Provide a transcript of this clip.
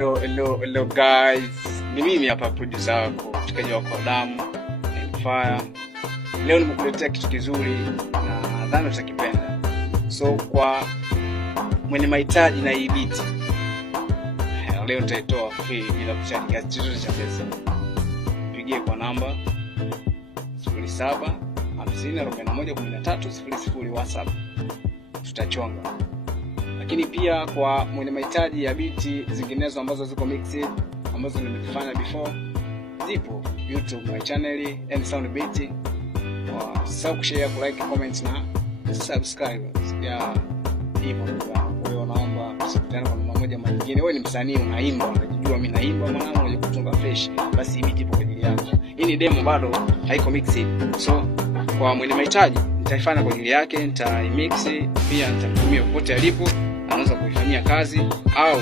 Hello guys, ni mimi hapa producer wako, mshikaji wako Damu and Fire. Leo nimekuletea kitu kizuri na nadhani utakipenda. So kwa mwenye mahitaji na hii beat, leo nitaitoa free bila kuchaji kiasi chochote cha pesa. Pigie kwa namba 0750411300 WhatsApp. Tutachonga. Lakini pia kwa mwenye mahitaji ya biti zinginezo ambazo ziko mixed ambazo nimefanya before, zipo YouTube my channel and sound beat. Share, like, comment na subscribe. Ya hivyo kwa hiyo naomba tusikutane kwa mara moja nyingine. Wewe ni msanii unaimba, unajua mimi naimba mwanangu, unajua kutunga fresh, basi beat ipo kwa ajili yako. Hii ni demo bado haiko mixed. So kwa mwenye mahitaji nitaifanya kwa ajili yake, nitaimix pia nitamtumia popote alipo, anaweza kuifanyia kazi au